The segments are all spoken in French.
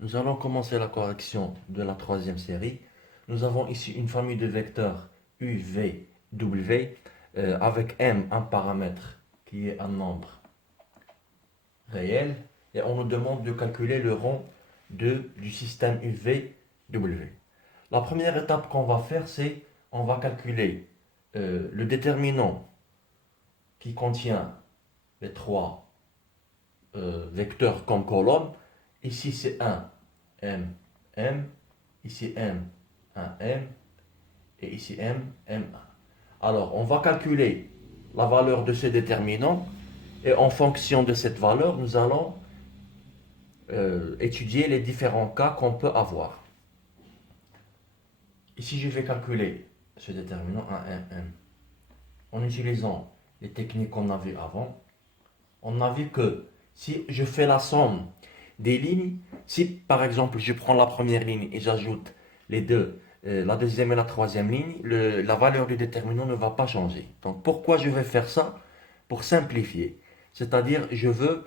Nous allons commencer la correction de la troisième série. Nous avons ici une famille de vecteurs U, V, W avec M un paramètre qui est un nombre réel et on nous demande de calculer le rang du système U, V, W. La première étape qu'on va faire, c'est on va calculer le déterminant qui contient les trois vecteurs comme colonne. Ici c'est 1, M, M. Ici M, 1, M. Et ici M, M1. Alors on va calculer la valeur de ce déterminant. Et en fonction de cette valeur, nous allons étudier les différents cas qu'on peut avoir. Ici je vais calculer ce déterminant 1, M, M. En utilisant les techniques qu'on a vues avant, on a vu que si je fais la somme des lignes, si par exemple je prends la première ligne et j'ajoute les deux, la deuxième et la troisième ligne, la valeur du déterminant ne va pas changer. Donc pourquoi je vais faire ça? Pour simplifier. C'est-à-dire je veux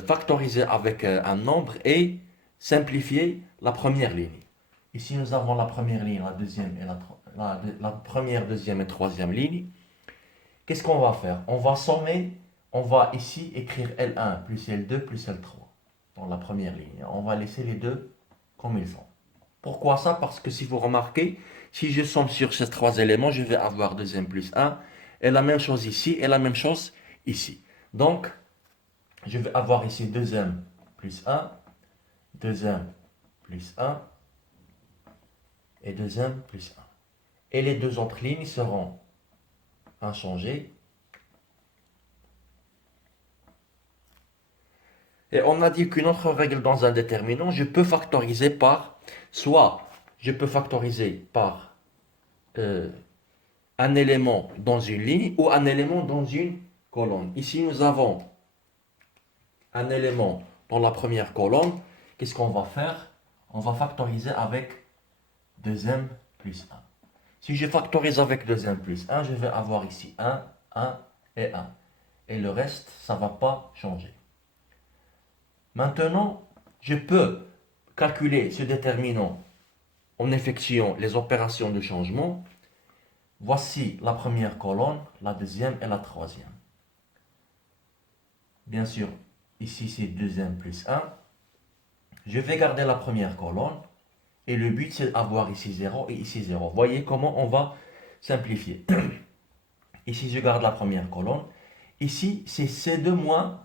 factoriser avec un nombre et simplifier la première ligne. Ici nous avons la première ligne, la deuxième et la première, deuxième et troisième ligne. Qu'est-ce qu'on va faire? On va sommer, on va ici écrire L1 plus L2 plus L3 dans la première ligne. On va laisser les deux comme ils sont. Pourquoi ça? Parce que si vous remarquez, si je somme sur ces trois éléments, je vais avoir 2m plus 1 et la même chose ici et la même chose ici. Donc, je vais avoir ici 2m plus 1, 2m plus 1 et 2m plus 1. Et les deux autres lignes seront inchangées. Et on a dit qu'une autre règle dans un déterminant, je peux factoriser par, soit je peux factoriser par euh, un élément dans une ligne ou un élément dans une colonne. Ici, nous avons un élément dans la première colonne. Qu'est-ce qu'on va faire? On va factoriser avec 2m plus 1. Si je factorise avec 2m plus 1, je vais avoir ici 1, 1 et 1. Et le reste, ça ne va pas changer. Maintenant, je peux calculer ce déterminant en effectuant les opérations de changement. Voici la première colonne, la deuxième et la troisième. Bien sûr, ici c'est 2m plus 1. Je vais garder la première colonne. Et le but c'est d'avoir ici 0 et ici 0. Voyez comment on va simplifier. Ici je garde la première colonne. Ici c'est C2 moins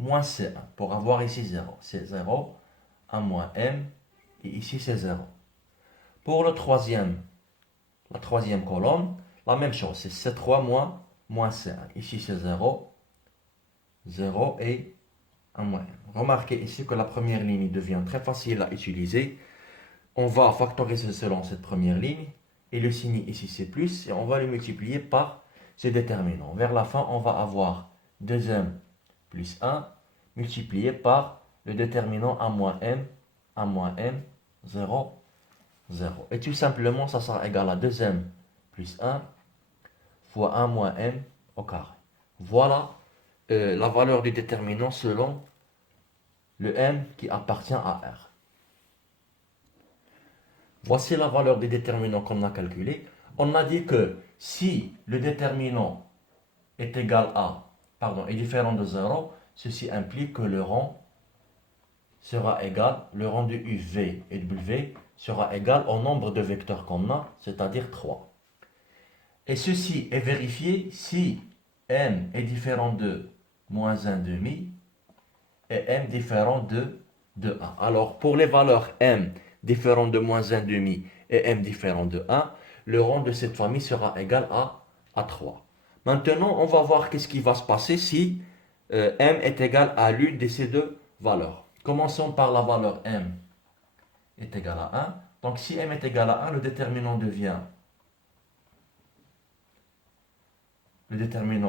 C1 pour avoir ici 0. C'est 0, 1 moins M, et ici c'est 0. Pour la troisième colonne, la même chose, c'est C3 moins C1. Ici c'est 0, 0 et 1 moins M. Remarquez ici que la première ligne devient très facile à utiliser. On va factoriser selon cette première ligne, et le signe ici c'est plus, et on va le multiplier par ce déterminant. Vers la fin, on va avoir 2m plus 1 multiplié par le déterminant 1 moins m, 0, 0. Et tout simplement, ça sera égal à 2m plus 1 fois 1 moins m au carré. Voilà la valeur du déterminant selon le m qui appartient à R. Voici la valeur des déterminants qu'on a calculé. On a dit que si le déterminant est égal à, est différent de 0, ceci implique que le rang sera égal, le rang de U, V et W sera égal au nombre de vecteurs qu'on a, c'est-à-dire 3. Et ceci est vérifié si M est différent de moins 1 demi et M différent de 1. Alors pour les valeurs M différent de moins 1 demi et M différent de 1, le rang de cette famille sera égal à 3. Maintenant, on va voir qu'est-ce qui va se passer si M est égal à l'une de ces deux valeurs. Commençons par la valeur M est égal à 1. Donc si M est égal à 1, le déterminant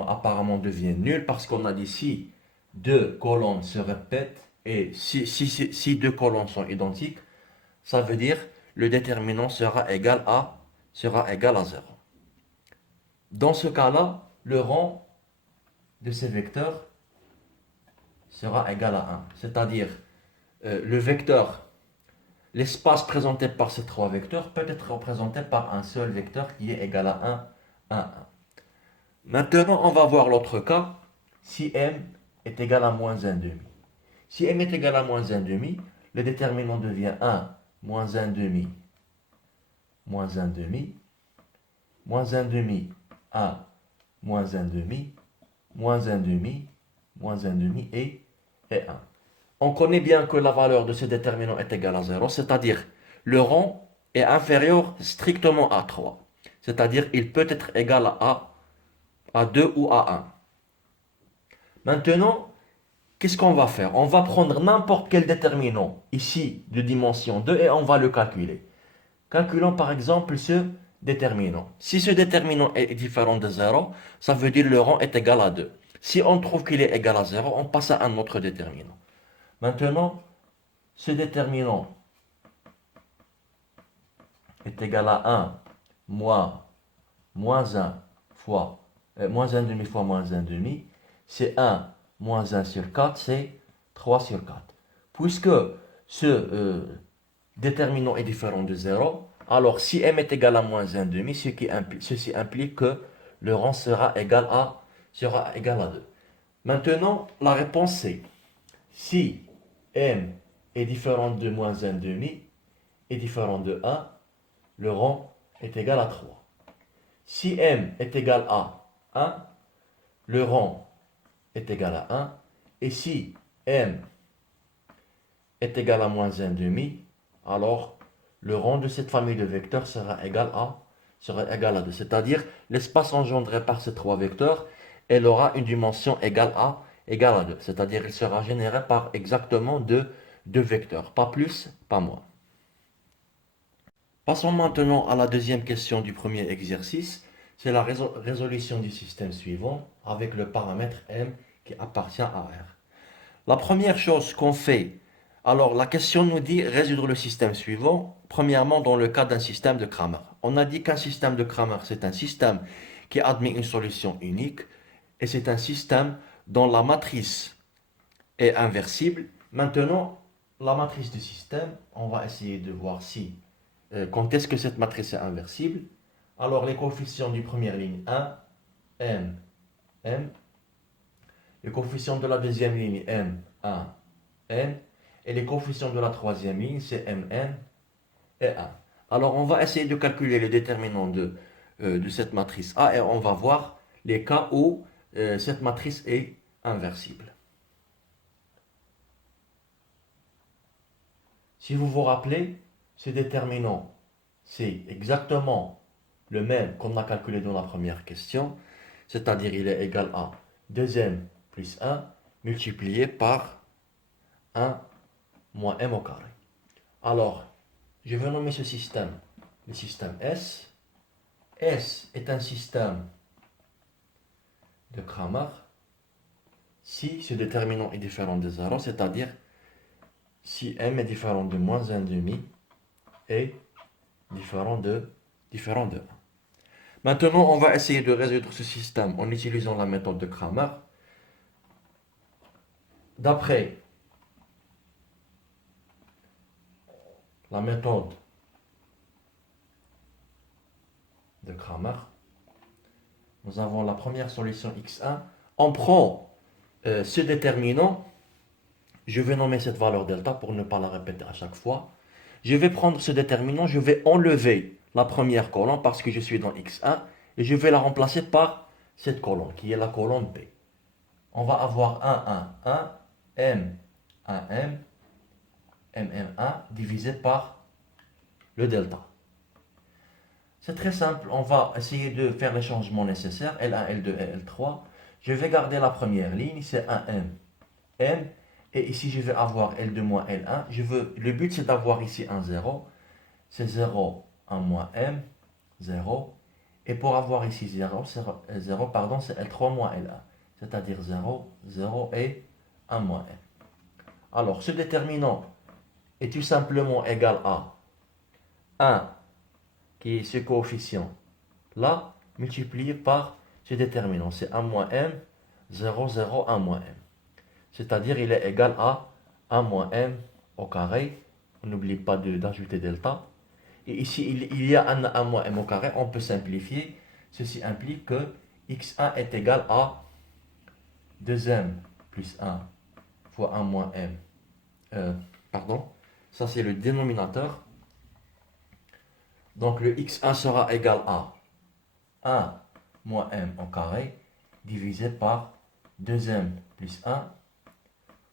apparemment devient nul parce qu'on a dit si deux colonnes se répètent et si deux colonnes sont identiques, ça veut dire le déterminant sera égal à 0. Dans ce cas-là, le rang de ces vecteurs sera égal à 1. C'est-à-dire, le vecteur, l'espace présenté par ces trois vecteurs peut être représenté par un seul vecteur qui est égal à 1, 1, 1. Maintenant, on va voir l'autre cas, si m est égal à moins 1 demi. Si m est égal à moins 1 demi, le déterminant devient 1, moins 1 demi, moins 1 demi, moins 1 demi, 1, moins 1 demi, moins 1 demi, moins 1 demi et 1. On connaît bien que la valeur de ce déterminant est égale à 0, c'est-à-dire le rang est inférieur strictement à 3. C'est-à-dire il peut être égal à 2 ou à 1. Maintenant, qu'est-ce qu'on va faire? On va prendre n'importe quel déterminant ici de dimension 2 et on va le calculer. Calculons par exemple ce déterminant. Si ce déterminant est différent de 0, ça veut dire le rang est égal à 2. Si on trouve qu'il est égal à 0, on passe à un autre déterminant. Maintenant, ce déterminant est égal à 1 moins 1 fois moins 1 demi fois moins 1 demi. C'est 1 moins 1 sur 4, c'est 3 sur 4. Puisque ce déterminant est différent de 0, alors si m est égal à moins 1 demi, ceci implique que le rang sera égal à 2. Maintenant, la réponse c'est si m est différent de moins 1 demi est différent de 1, le rang est égal à 3. Si m est égal à 1, le rang est égal à 1. Et si m est égal à moins 1 demi, alors le rang de cette famille de vecteurs sera égal à 2. C'est-à-dire l'espace engendré par ces trois vecteurs, elle aura une dimension égale à 2. C'est-à-dire il sera généré par exactement deux vecteurs, pas plus, pas moins. Passons maintenant à la deuxième question du premier exercice. C'est la résolution du système suivant avec le paramètre m qui appartient à R. La première chose qu'on fait, alors la question nous dit résoudre le système suivant, premièrement dans le cas d'un système de Cramer. On a dit qu'un système de Cramer, c'est un système qui admet une solution unique et c'est un système dont la matrice est inversible. Maintenant, la matrice du système, on va essayer de voir si quand est-ce que cette matrice est inversible. Alors les coefficients du première ligne 1, m, m. Les coefficients de la deuxième ligne m1, n. Et les coefficients de la troisième ligne c'est mn et 1. Alors on va essayer de calculer les déterminants de cette matrice A et on va voir les cas où cette matrice est inversible. Si vous vous rappelez, ce déterminant, c'est exactement le même qu'on a calculé dans la première question, c'est-à-dire il est égal à 2m plus 1 multiplié par 1 moins m au carré. Alors, je vais nommer ce système le système S. S est un système de Cramer si ce déterminant est différent de 0, c'est-à-dire si m est différent de moins 1 demi et différent de 1. Maintenant, on va essayer de résoudre ce système en utilisant la méthode de Cramer. D'après la méthode de Cramer, nous avons la première solution x1. On prend ce déterminant, je vais nommer cette valeur delta pour ne pas la répéter à chaque fois. Je vais prendre ce déterminant, je vais enlever la première colonne parce que je suis dans x1 et je vais la remplacer par cette colonne qui est la colonne B. On va avoir 1, 1, 1, m, 1, m, mm1 divisé par le delta. C'est très simple, on va essayer de faire les changements nécessaires, L1, L2 et L3. Je vais garder la première ligne, c'est 1m, m, et ici je vais avoir L2 moins L1. Le but c'est d'avoir ici un 0, c'est 0, 1 moins m, 0. Et pour avoir ici 0, c'est L3 moins L1, c'est-à-dire 0, 0 et 1 moins m. Alors ce déterminant est tout simplement égal à 1, qui est ce coefficient là, multiplié par ce déterminant. C'est 1 moins m, 0, 0, 1 moins m. C'est-à-dire il est égal à 1 moins m au carré. On n'oublie pas d'ajouter delta. Et ici, il y a un moins m au carré. On peut simplifier. Ceci implique que x1 est égal à 2m plus 1 fois 1 moins m. Pardon, ça c'est le dénominateur. Donc le x1 sera égal à 1 moins m au carré divisé par 2m plus 1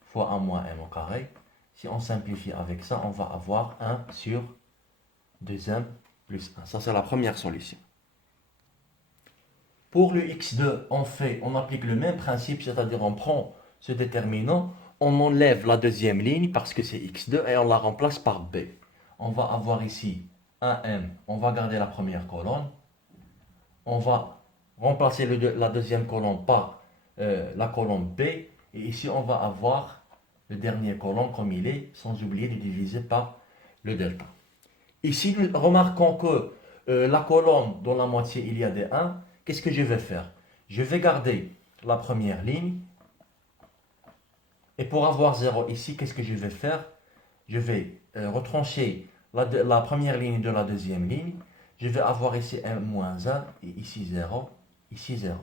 fois 1 moins m au carré. Si on simplifie avec ça, on va avoir 1 sur 2m plus 1. Ça c'est la première solution. Pour le x2, on applique le même principe, c'est-à-dire on prend ce déterminant, on enlève la deuxième ligne parce que c'est x2 et on la remplace par b. On va avoir ici 1m, on va garder la première colonne. On va remplacer la deuxième colonne par la colonne b. Et ici, on va avoir le dernier colonne comme il est, sans oublier de diviser par le delta. Ici, nous remarquons que la colonne dans la moitié, il y a des 1. Qu'est-ce que je vais faire? Je vais garder la première ligne. Et pour avoir 0 ici, qu'est-ce que je vais faire? Je vais retrancher la première ligne de la deuxième ligne. Je vais avoir ici m moins 1 et ici 0, ici 0.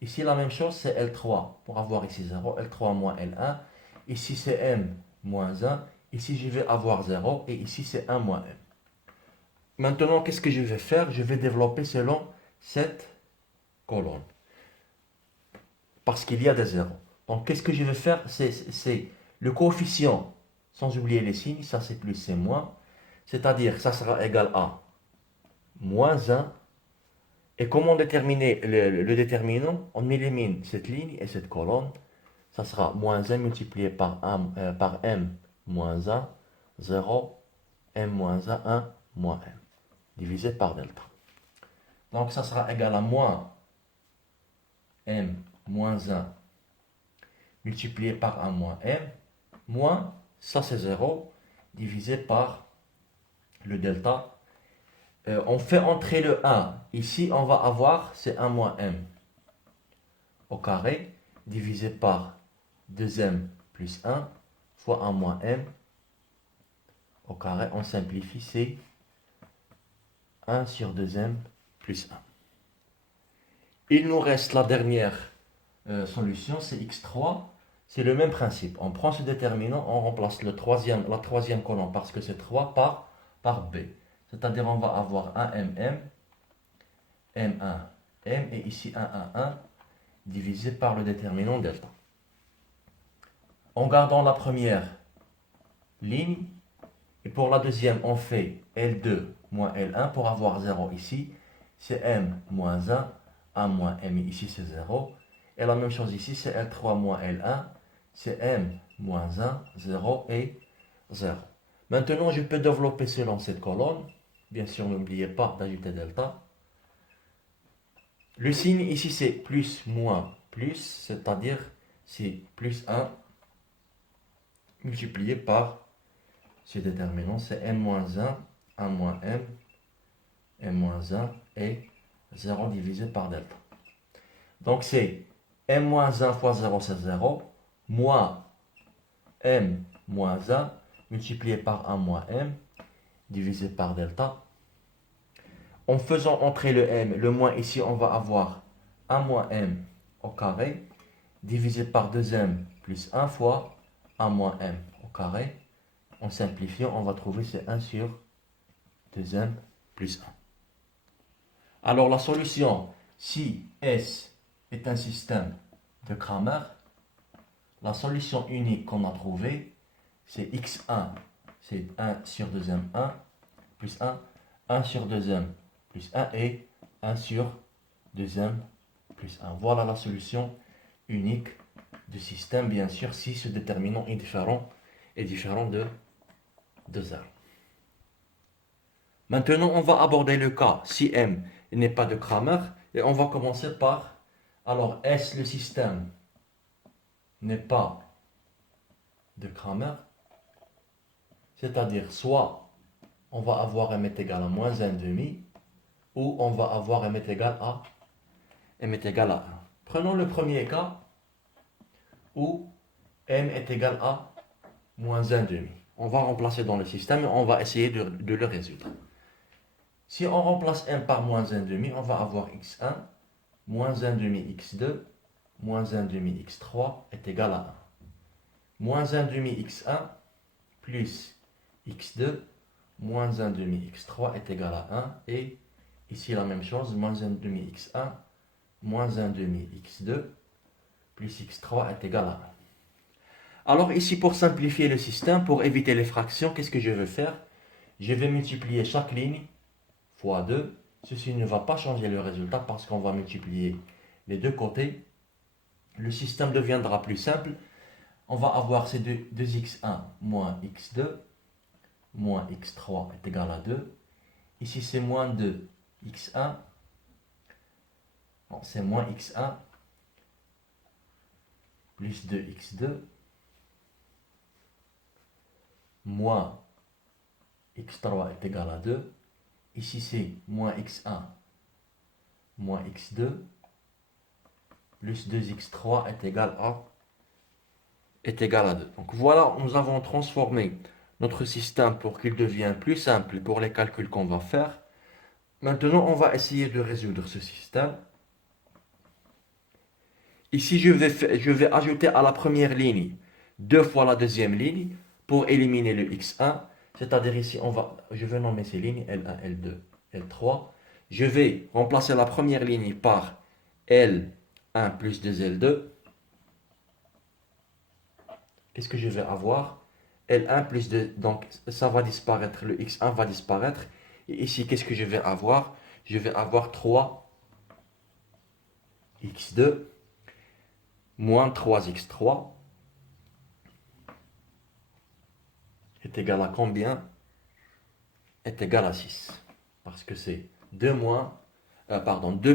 Ici, la même chose, c'est L3. Pour avoir ici 0, L3 moins L1. Ici, c'est m moins 1. Ici, je vais avoir 0 et ici, c'est 1 moins m. Maintenant, qu'est-ce que je vais faire? Je vais développer selon cette colonne. Parce qu'il y a des zéros. Donc, qu'est-ce que je vais faire? C'est le coefficient, sans oublier les signes, ça c'est plus, c'est moins. C'est-à-dire, ça sera égal à moins 1. Et comment déterminer le déterminant? On élimine cette ligne et cette colonne. Ça sera moins 1 multiplié par m moins 1, 0, m moins 1, 1 moins m, divisé par delta. Donc, ça sera égal à moins m moins 1 multiplié par 1 moins m, moins, ça c'est 0, divisé par le delta. On fait entrer le 1. Ici, on va avoir, c'est 1 moins m au carré, divisé par 2m plus 1, fois 1 moins m au carré. On simplifie, c'est 1 sur 2m plus 1. Il nous reste la dernière solution, c'est x3. C'est le même principe. On prend ce déterminant, on remplace la troisième colonne parce que c'est 3 par b. C'est-à-dire on va avoir 1 mm, m1, m et ici 1, 1, 1 divisé par le déterminant delta. En gardant la première ligne, et pour la deuxième, on fait L2 moins L1 pour avoir 0 ici. C'est m moins 1, 1 moins m et ici c'est 0. Et la même chose ici, c'est L3 moins L1, c'est m moins 1, 0 et 0. Maintenant, je peux développer selon cette colonne. Bien sûr, n'oubliez pas d'ajouter delta. Le signe ici, c'est plus, moins, plus, c'est-à-dire c'est plus 1 multiplié par ce déterminant, c'est m moins 1, 1 moins m moins 1 et 0 divisé par delta. Donc c'est m moins 1 fois 0, c'est 0, moins m moins 1 multiplié par 1 moins m divisé par delta. En faisant entrer le m, le moins ici, on va avoir 1 moins m au carré divisé par 2m plus 1 fois 1 moins m au carré. En simplifiant, on va trouver c'est 1 sur 2m plus 1. Alors la solution, si S est un système de Cramer, la solution unique qu'on a trouvée, c'est x1, c'est 1 sur 2m1 plus 1, 1 sur 2m plus 1 et 1 sur 2m plus 1. Voilà la solution unique du système, bien sûr, si ce déterminant est différent de 0. Maintenant, on va aborder le cas si M n'est pas de Cramer et on va commencer par, alors, est-ce le système n'est pas de Cramer, c'est-à-dire soit on va avoir m est égal à moins 1,5 ou on va avoir m est égal à 1. Prenons le premier cas où m est égal à moins 1,5. On va remplacer dans le système et on va essayer de le résoudre. Si on remplace 1 par moins 1 demi, on va avoir x1 moins 1 demi x2 moins 1 demi x3 est égal à 1. Moins 1 demi x1 plus x2 moins 1 demi x3 est égal à 1. Et ici la même chose, moins 1 demi x1 moins 1 demi x2 plus x3 est égal à 1. Alors ici, pour simplifier le système, pour éviter les fractions, qu'est-ce que je vais faire? Je vais multiplier chaque ligne fois 2. Ceci ne va pas changer le résultat parce qu'on va multiplier les deux côtés. Le système deviendra plus simple. On va avoir ces 2x1 moins x2 moins x3 est égal à 2. Ici, c'est moins 2x1. C'est moins x1 plus 2x2 moins x3 est égal à 2. Ici, c'est moins x1 moins x2 plus 2x3 est égal à 2. Donc voilà, nous avons transformé notre système pour qu'il devienne plus simple pour les calculs qu'on va faire. Maintenant, on va essayer de résoudre ce système. Ici, je vais ajouter à la première ligne 2 fois la deuxième ligne pour éliminer le x1. C'est-à-dire ici, je vais nommer ces lignes L1, L2, L3. Je vais remplacer la première ligne par L1 plus 2L2. Qu'est-ce que je vais avoir? L1 plus 2, donc ça va disparaître, le x1 va disparaître. Et ici, qu'est-ce que je vais avoir? Je vais avoir 3x2 moins 3x3 est égal à combien? Est égal à 6. Parce que c'est 2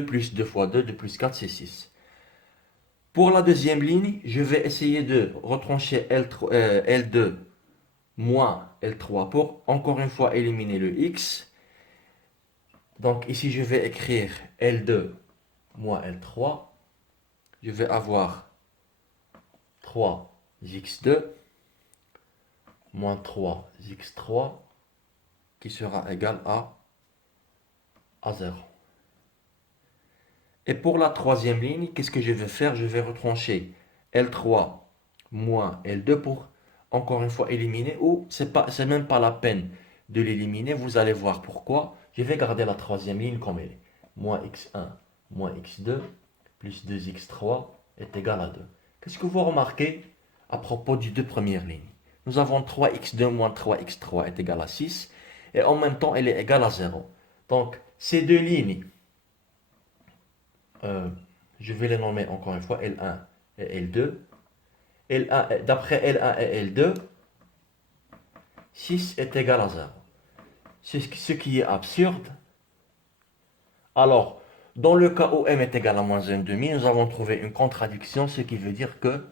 plus 2 fois 2, 2 plus 4, c'est 6. Pour la deuxième ligne, je vais essayer de retrancher L2 moins L3 pour, encore une fois, éliminer le x. Donc ici, je vais écrire L2 moins L3. Je vais avoir 3x2 moins 3x3 qui sera égal à 0. Et pour la troisième ligne, qu'est-ce que je vais faire? Je vais retrancher L3 moins L2 pour, encore une fois, éliminer. Ou c'est même pas la peine de l'éliminer. Vous allez voir pourquoi. Je vais garder la troisième ligne comme elle est. Moins x1 moins x2 plus 2x3 est égal à 2. Qu'est-ce que vous remarquez à propos des deux premières lignes? Nous avons 3x2 moins 3x3 est égal à 6. Et en même temps, elle est égale à 0. Donc, ces deux lignes, je vais les nommer encore une fois L1 et L2. D'après L1 et L2, 6 est égal à 0. Ce qui est absurde. Alors, dans le cas où m est égal à moins 1,5, nous avons trouvé une contradiction, ce qui veut dire que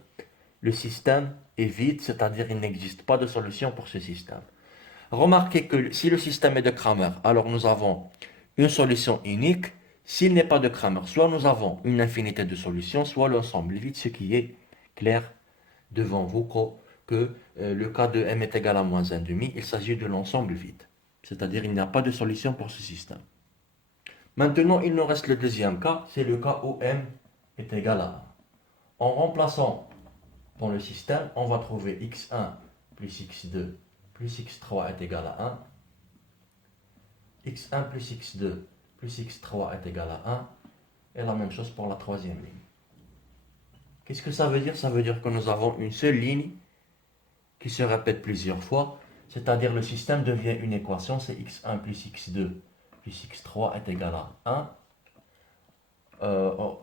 le système est vide, c'est-à-dire qu'il n'existe pas de solution pour ce système. Remarquez que si le système est de Cramer, alors nous avons une solution unique. S'il n'est pas de Cramer, soit nous avons une infinité de solutions, soit l'ensemble vide, ce qui est clair devant vous que le cas de m est égal à moins 1,5, il s'agit de l'ensemble vide. C'est-à-dire qu'il n'y a pas de solution pour ce système. Maintenant, il nous reste le deuxième cas, c'est le cas où m est égal à 1. En remplaçant dans le système, on va trouver x1 plus x2 plus x3 est égal à 1. x1 plus x2 plus x3 est égal à 1. Et la même chose pour la troisième ligne. Qu'est-ce que ça veut dire? Ça veut dire que nous avons une seule ligne qui se répète plusieurs fois. C'est-à-dire le système devient une équation, c'est x1 plus x2 plus x3 est égal à 1.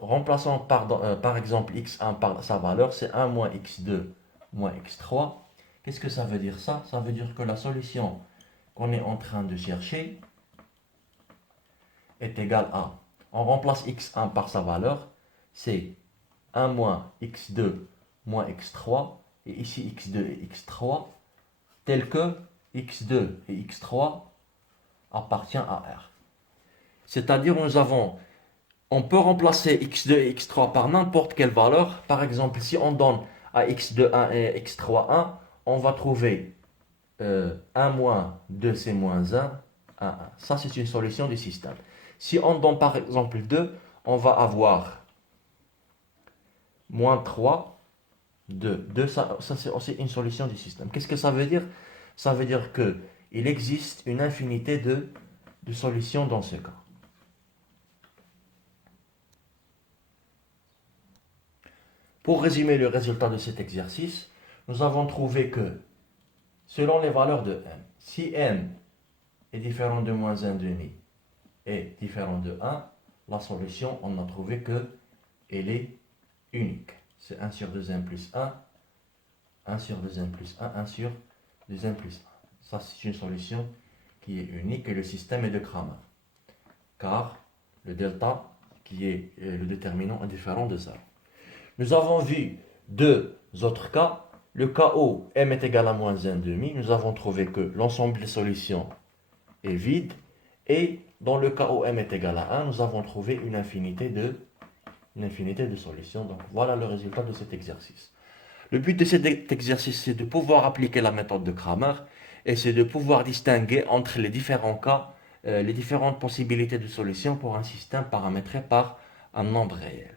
Remplaçons par exemple x1 par sa valeur, c'est 1 moins x2 moins x3. Qu'est-ce que ça veut dire ça? Ça veut dire que la solution qu'on est en train de chercher est égale à, on remplace x1 par sa valeur, c'est 1 moins x2 moins x3, et ici x2 et x3, tel que x2 et x3 appartiennent à R. C'est-à-dire on peut remplacer x2 et x3 par n'importe quelle valeur. Par exemple, si on donne à x2 1 et x3 1, on va trouver 1 moins 2, c'est moins 1, 1, 1. Ça, c'est une solution du système. Si on donne par exemple 2, on va avoir moins 3, 2. 2, ça c'est aussi une solution du système. Qu'est-ce que ça veut dire? Ça veut dire qu'il existe une infinité de solutions dans ce cas. Pour résumer le résultat de cet exercice, nous avons trouvé que selon les valeurs de m, si m est différent de moins 1 demi et différent de 1, la solution, on a trouvé qu'elle est unique. C'est 1 sur 2m plus 1, 1 sur 2m plus 1, 1 sur 2m plus 1. Ça, c'est une solution qui est unique et le système est de Cramer. Car le delta, qui est le déterminant, est différent de 0. Nous avons vu deux autres cas. Le cas où m est égal à moins 1 demi, nous avons trouvé que l'ensemble des solutions est vide. Et dans le cas où m est égal à 1, nous avons trouvé une infinité de solutions. Donc voilà le résultat de cet exercice. Le but de cet exercice, c'est de pouvoir appliquer la méthode de Cramer et c'est de pouvoir distinguer entre les différents cas, les différentes possibilités de solutions pour un système paramétré par un nombre réel.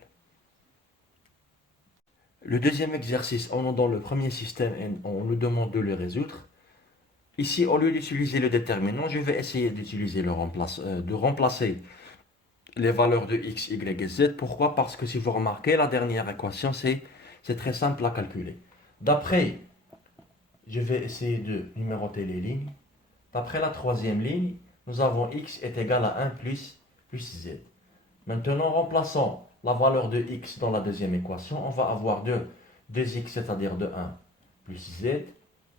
Le deuxième exercice, on est dans le premier système et on nous demande de le résoudre. Ici, au lieu d'utiliser le déterminant, je vais essayer d'utiliser de remplacer les valeurs de x, y et z. Pourquoi? Parce que si vous remarquez, la dernière équation, c'est très simple à calculer. D'après, je vais essayer de numéroter les lignes. D'après la troisième ligne, nous avons x est égal à 1 plus z. Maintenant, remplaçons la valeur de x dans la deuxième équation. On va avoir 2x, c'est-à-dire de 1, plus z,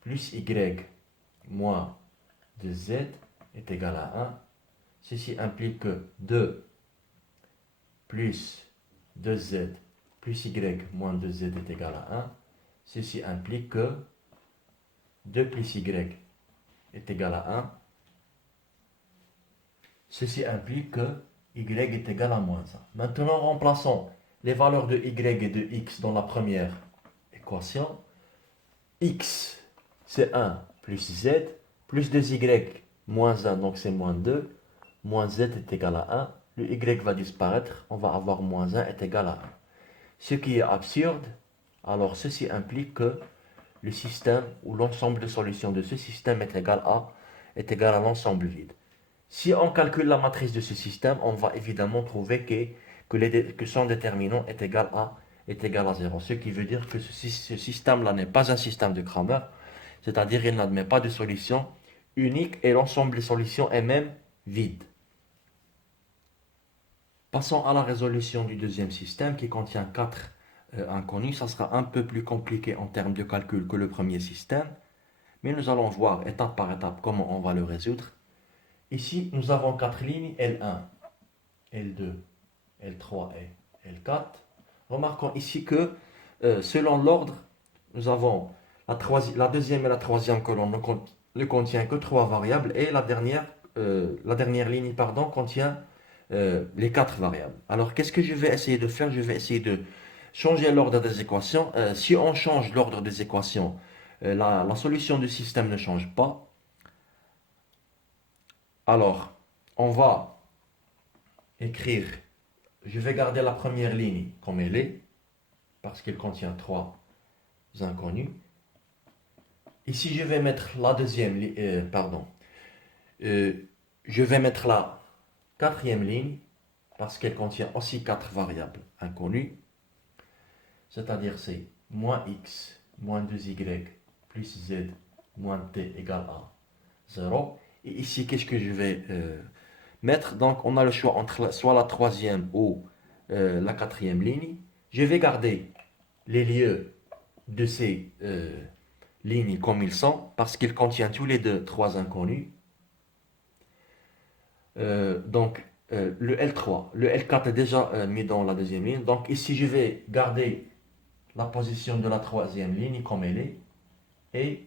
plus y, moins 2z est égal à 1. Ceci implique que 2 plus 2z plus y moins 2z est égal à 1. Ceci implique que 2 plus y est égal à 1. Ceci implique que y est égal à moins 1. Maintenant, remplaçons les valeurs de y et de x dans la première équation. X, c'est 1 plus z, plus 2y moins 1, donc c'est moins 2. Moins z est égal à 1. Le y va disparaître. On va avoir moins 1 est égal à 1. Ce qui est absurde, alors ceci implique que le système ou l'ensemble de solutions de ce système est égal à l'ensemble vide. Si on calcule la matrice de ce système, on va évidemment trouver que son déterminant est égal à 0. Ce qui veut dire que ce système-là n'est pas un système de Cramer, c'est-à-dire il n'admet pas de solution unique et l'ensemble des solutions est même vide. Passons à la résolution du deuxième système qui contient 4 inconnus. Ça sera un peu plus compliqué en termes de calcul que le premier système, mais nous allons voir étape par étape comment on va le résoudre. Ici, nous avons 4 lignes, L1, L2, L3 et L4. Remarquons ici que selon l'ordre, nous avons la deuxième et la troisième colonne ne contient que 3 variables et la dernière ligne contient les 4 variables. Alors, qu'est-ce que je vais essayer de faire? Je vais essayer de changer l'ordre des équations. Si on change l'ordre des équations, la solution du système ne change pas. Alors, on va écrire, je vais garder la première ligne comme elle est, parce qu'elle contient 3 inconnus. Ici, je vais mettre la deuxième ligne, je vais mettre la quatrième ligne, parce qu'elle contient aussi 4 variables inconnues, c'est-à-dire c'est moins x, moins 2y, plus z, moins t égale à 0. Et ici, qu'est-ce que je vais mettre? Donc, on a le choix entre soit la troisième ou la quatrième ligne. Je vais garder les lieux de ces lignes comme ils sont, parce qu'ils contiennent tous les deux 3 inconnus. Donc, le L3, le L4 est déjà mis dans la deuxième ligne. Donc, ici, je vais garder la position de la troisième ligne comme elle est. Et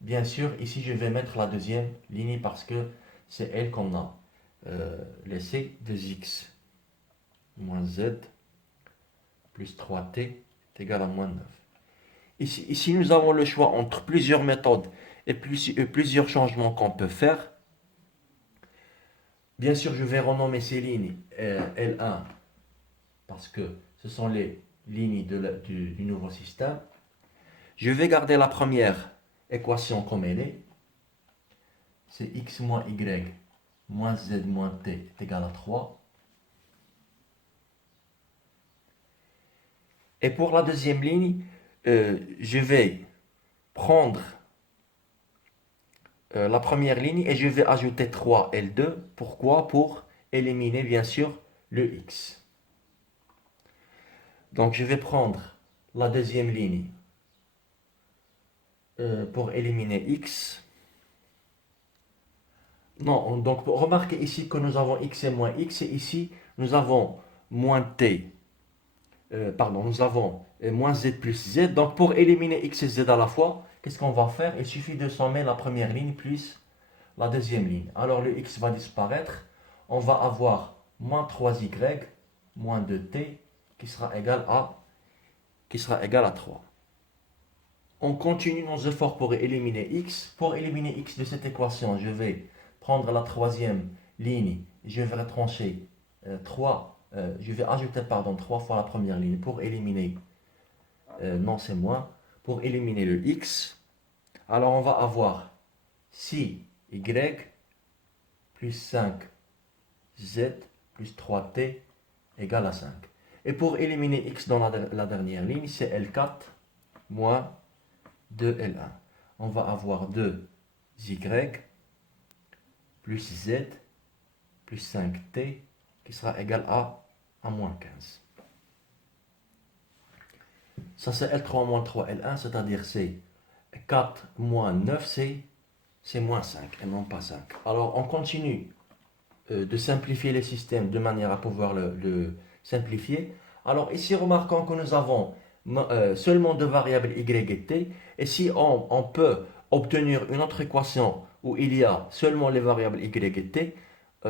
bien sûr, ici, je vais mettre la deuxième ligne parce que c'est elle qu'on a laissé. 2x moins z plus 3t est égal à moins 9. Ici, nous avons le choix entre plusieurs méthodes et plusieurs changements qu'on peut faire. Bien sûr, je vais renommer ces lignes L1 parce que ce sont les lignes du nouveau système. Je vais garder la première équation comme elle est. C'est x moins y moins z moins t est égal à 3. Et pour la deuxième ligne, je vais prendre la première ligne et je vais ajouter 3 L2. Pourquoi? Pour éliminer bien sûr le x. Donc je vais prendre la deuxième ligne pour éliminer x. Non, donc remarquez ici que nous avons x et moins x et ici nous avons moins t. Pardon, nous avons moins z plus z. Donc pour éliminer x et z à la fois, qu'est-ce qu'on va faire? Il suffit de sommer la première ligne plus la deuxième ligne. Alors le x va disparaître. On va avoir moins 3y moins 2t qui sera égal à 3. On continue nos efforts pour éliminer x. Pour éliminer x de cette équation, je vais prendre la troisième ligne. Je vais retrancher 3. Je vais ajouter 3 fois la première ligne pour éliminer. Non, c'est moins. Pour éliminer le x. Alors on va avoir 6y plus 5z plus 3t égale à 5. Et pour éliminer x dans la dernière ligne, c'est L4 moins 2L1. On va avoir 2y plus z plus 5t qui sera égal à moins 15. Ça c'est L3 moins 3L1, c'est-à-dire c'est 4 moins 9, c'est moins 5 et non pas 5. Alors on continue de simplifier les systèmes de manière à pouvoir le simplifier. Alors ici remarquons que nous avons seulement deux variables y et t. Et si on peut obtenir une autre équation où il y a seulement les variables y et t,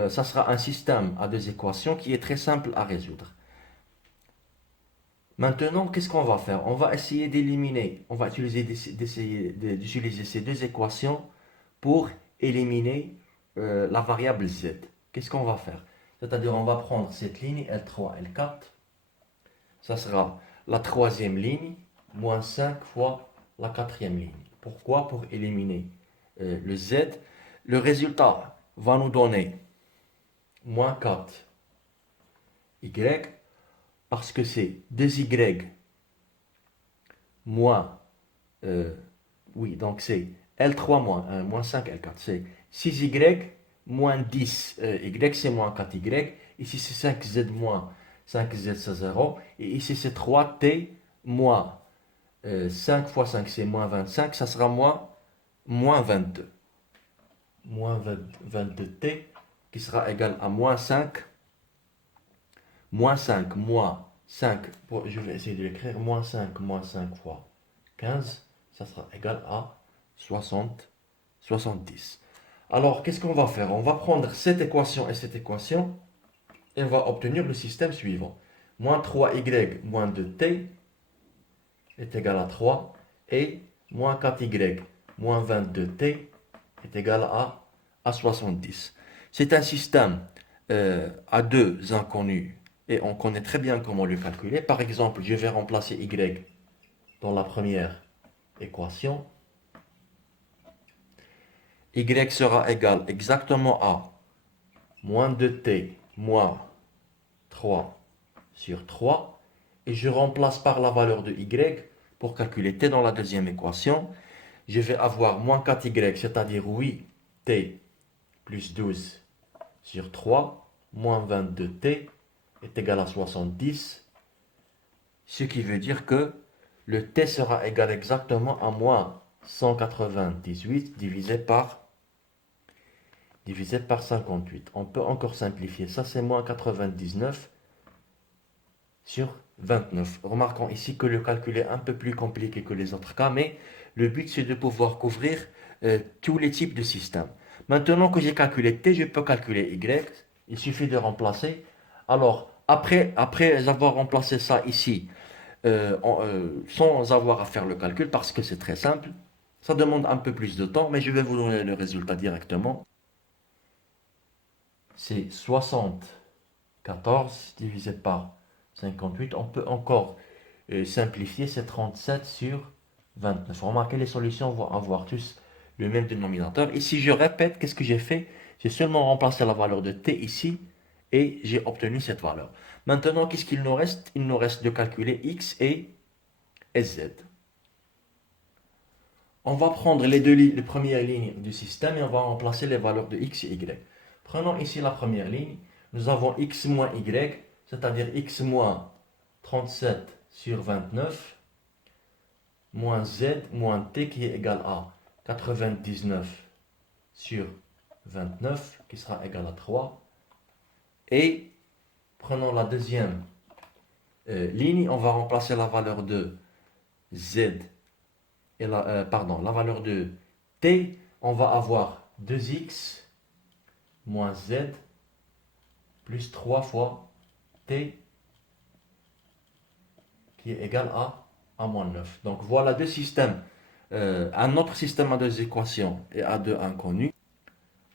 ça sera un système à deux équations qui est très simple à résoudre. Maintenant, qu'est-ce qu'on va faire? On va essayer d'éliminer, on va essayer d'utiliser ces deux équations pour éliminer la variable z. Qu'est-ce qu'on va faire? C'est-à-dire, on va prendre cette ligne L3, L4. Ça sera la troisième ligne, moins 5 fois la quatrième ligne. Pourquoi? Pour éliminer le z. Le résultat va nous donner moins 4y, parce que c'est 2y moins, oui, donc c'est L3 moins 1, moins 5, L4, c'est 6y moins 10, y c'est moins 4y, ici c'est 5z moins 5z c'est 0, et ici c'est 3t moins 5 fois 5 c'est moins 25, ça sera moins 22. Moins 22t qui sera égal à moins 5 moins 5 je vais essayer de l'écrire, moins 5 fois 15, ça sera égal à 70. Alors, qu'est-ce qu'on va faire? On va prendre cette équation et cette équation, et on va obtenir le système suivant. Moins 3y moins 2t est égal à 3, et moins 4y moins 22t est égal à 70. C'est un système à deux inconnus, et on connaît très bien comment le calculer. Par exemple, je vais remplacer y dans la première équation. Y sera égal exactement à moins 2t moins 3 sur 3. Et je remplace par la valeur de y pour calculer t dans la deuxième équation. Je vais avoir moins 4y, c'est-à-dire 8t plus 12 sur 3, moins 22t est égal à 70. Ce qui veut dire que le t sera égal exactement à moins 198 divisé par 58. On peut encore simplifier. Ça, c'est moins 99 sur 29. Remarquons ici que le calcul est un peu plus compliqué que les autres cas, mais le but, c'est de pouvoir couvrir tous les types de systèmes. Maintenant que j'ai calculé t, je peux calculer y. Il suffit de remplacer. Alors, après avoir remplacé ça ici, sans avoir à faire le calcul, parce que c'est très simple, Ça demande un peu plus de temps, mais je vais vous donner le résultat directement. C'est 74 divisé par 58. On peut encore simplifier, c'est 37 sur 29. Remarquez, les solutions vont avoir tous le même dénominateur. Ici, je répète, qu'est-ce que j'ai fait? J'ai seulement remplacé la valeur de t ici et j'ai obtenu cette valeur. Maintenant, qu'est-ce qu'il nous reste? Il nous reste de calculer x et z. On va prendre les premières lignes du système et on va remplacer les valeurs de x et y. Prenons ici la première ligne. Nous avons x moins y, c'est-à-dire x moins 37 sur 29, moins z moins t qui est égal à 99 sur 29, qui sera égal à 3. Et prenons la deuxième ligne, on va remplacer la valeur de z et la valeur de t. On va avoir 2x moins z plus 3 fois t qui est égal à moins 9. Donc voilà deux systèmes, un autre système à deux équations et à deux inconnus.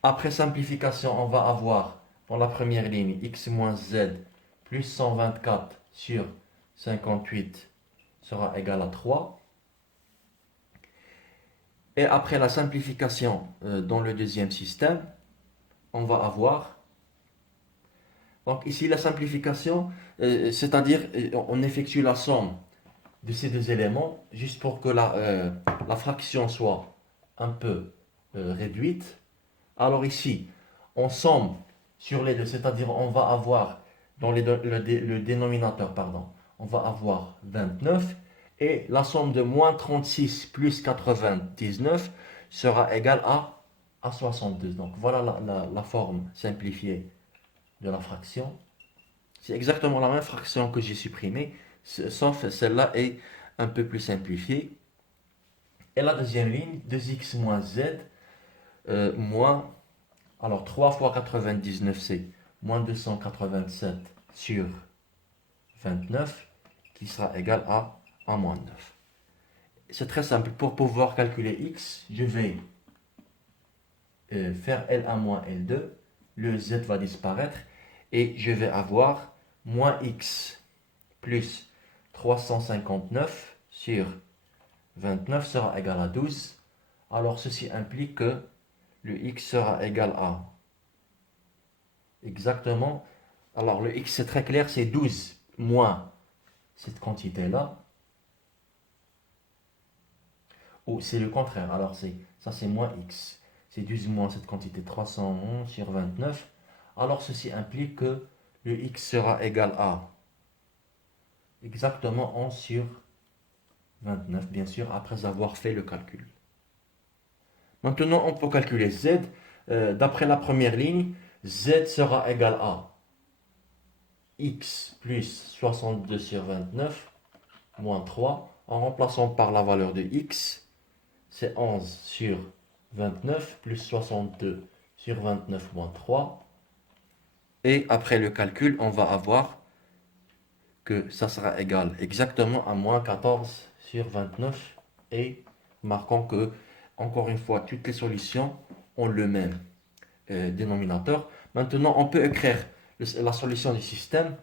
Après simplification, on va avoir dans la première ligne x moins z plus 124 sur 58 sera égal à 3. Et après la simplification dans le deuxième système, on va avoir, donc ici la simplification, c'est-à-dire on effectue la somme de ces deux éléments juste pour que la fraction soit un peu réduite. Alors ici, on somme sur les deux, c'est-à-dire on va avoir dans le dénominateur, pardon, on va avoir 29 et la somme de moins 36 plus 99 sera égale à 62. Donc voilà la forme simplifiée de la fraction. C'est exactement la même fraction que j'ai supprimée, sauf celle-là est un peu plus simplifiée. Et la deuxième ligne, 2x moins z moins, alors 3 fois 99 c'est moins 287 sur 29 qui sera égal à moins 9. C'est très simple, pour pouvoir calculer x, je vais faire L1 moins L2, le z va disparaître et je vais avoir moins x plus 359 sur 29 sera égal à 12. Alors ceci implique que le x sera égal à exactement, alors le x c'est très clair, c'est 12 moins cette quantité-là, ou c'est le contraire, alors ça c'est moins x, c'est 12 moins cette quantité 311 sur 29, alors ceci implique que le x sera égal à exactement 11 sur 29, bien sûr, après avoir fait le calcul. Maintenant, on peut calculer z. D'après la première ligne, z sera égal à x plus 62 sur 29 moins 3. En remplaçant par la valeur de x, c'est 11 sur 29 plus 62 sur 29 moins 3. Et après le calcul, on va avoir que ça sera égal exactement à moins 14 sur 29. Et marquons que, encore une fois, toutes les solutions ont le même dénominateur. Maintenant, on peut écrire la solution du système.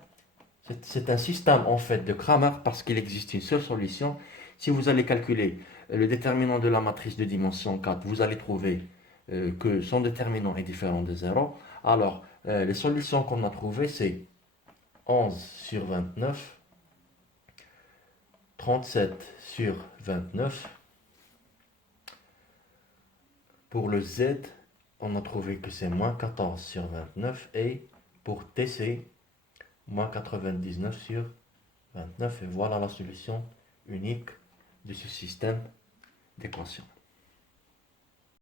C'est un système en fait de Cramer parce qu'il existe une seule solution. Si vous allez calculer le déterminant de la matrice de dimension 4, vous allez trouver que son déterminant est différent de 0. Alors, les solutions qu'on a trouvées, c'est 11 sur 29, 37 sur 29. Pour le Z, on a trouvé que c'est moins 14 sur 29 et pour T, c'est moins 99 sur 29. Et voilà la solution unique de ce système d'équations.